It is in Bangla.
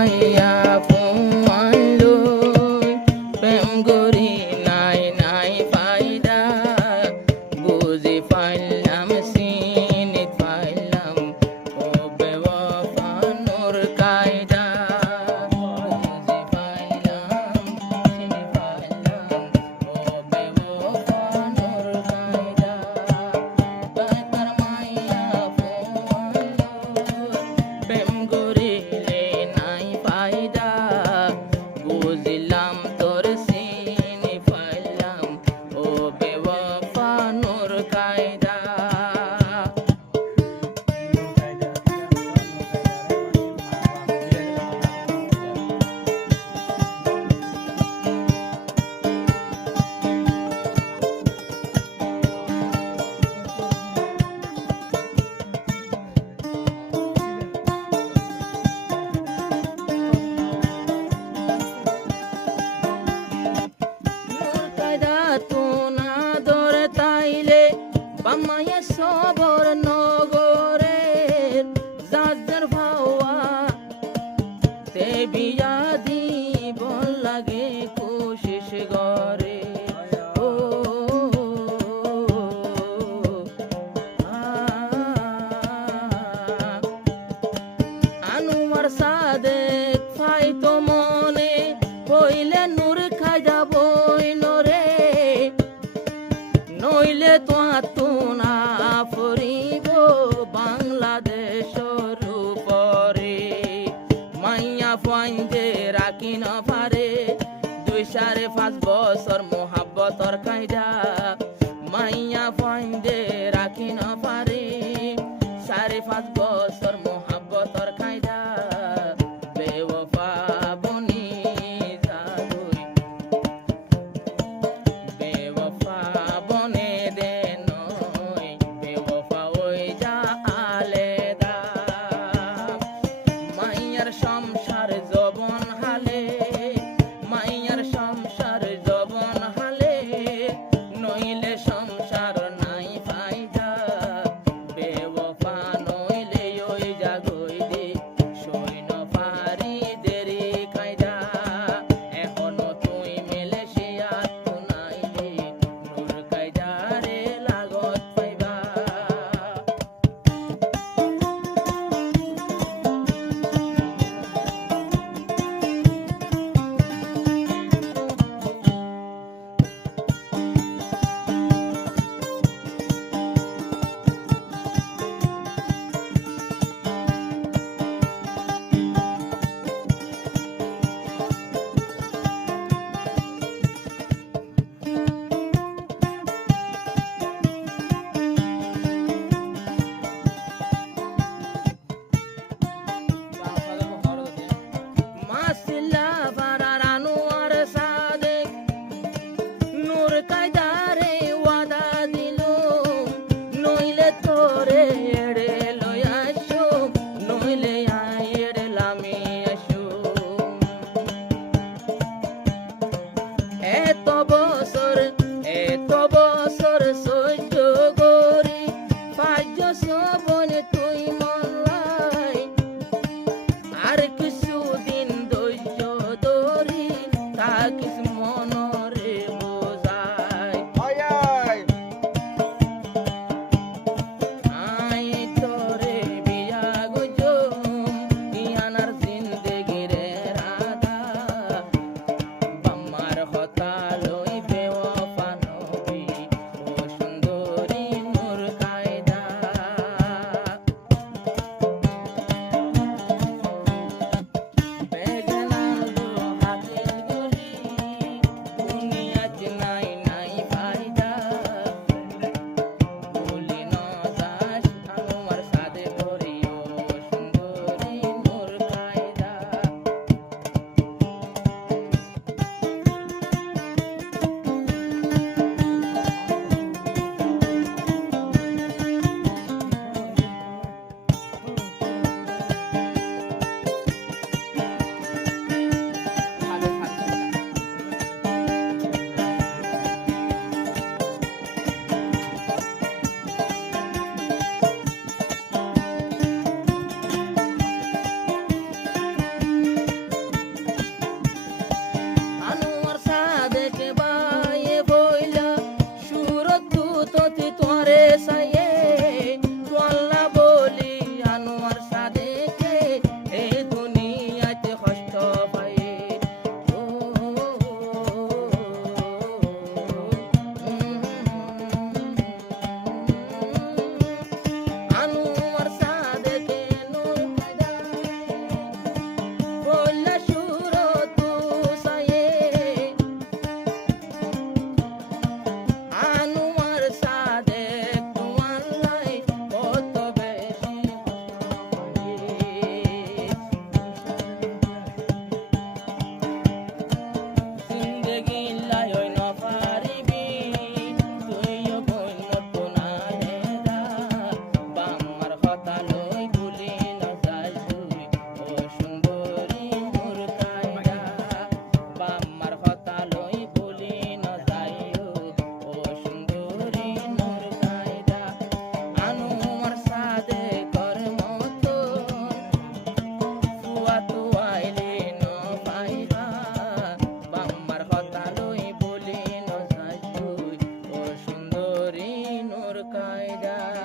মাইয়া ফুয়াইলো প্রেম করি নাই নাই ফায়দা বুঝি পাইলাম চিনি পাইলাম ও বেওয়াফা নূর কায়দা বুঝি পাইলাম চিনি পাইলাম ও বেওয়াফা নূর কায়দা বেকার মাইয়া ফুয়াইলো প্রেম করিলে নাই ফায়দা বুঝিলাম তোর চিনি পাইলাম ও বেওয়াফা নূর কায়দা নূর কায়দা তো না ধরে তাইলে বামাইয়া সবর নগরের যার ভাওয়া তে বিয়া দিব লাগে কোশিশ গরে ও আনুয়ার সাদেক ফাইতো মনে হইলে নূর কায়দা বইল রে নইলে তো আতুনা ফরিব বাংলাদেশর উপরে মাইয়া ফাইন্দে রাখি না পারে 2.5 বছর মোহাব্বতর কায়দা মাইয়া ফাইন্দে রাখি না পারে 5.5 বছর মোহাব্বতর কায়দা বেওয়াফা বনি যাগই বেওয়াফা বনে দে নয় বেওয়াফা ওই যা আলেদা মাইয়ার সংসার জবন হালে মাইয়ার সংসার জবন হালে নইলে সংসার নাই ফায়দা বেওয়াফা নইলে ওই জাগই দে সৈন্য পারি দেরি কায়দা এখনো তুই মালয়েশিয়া তো নাইলে নূর কায়দারে লাগত পাইবা মাসিলা পারার আনোয়ার সাদেক নূর কায়দারে ওয়াদা দিল নইলে তোরে এড়ে লই আসো নইলে এড়ে লামি আসো এত বছর সহ্য করি 5 বছর তুই মনলাই আর কিছুদিন ধৈর্য ধরি থাকিস মনরে বোঝাই আই তোরে বিয়া গজম ইয়ানার জিন্দ কায়দা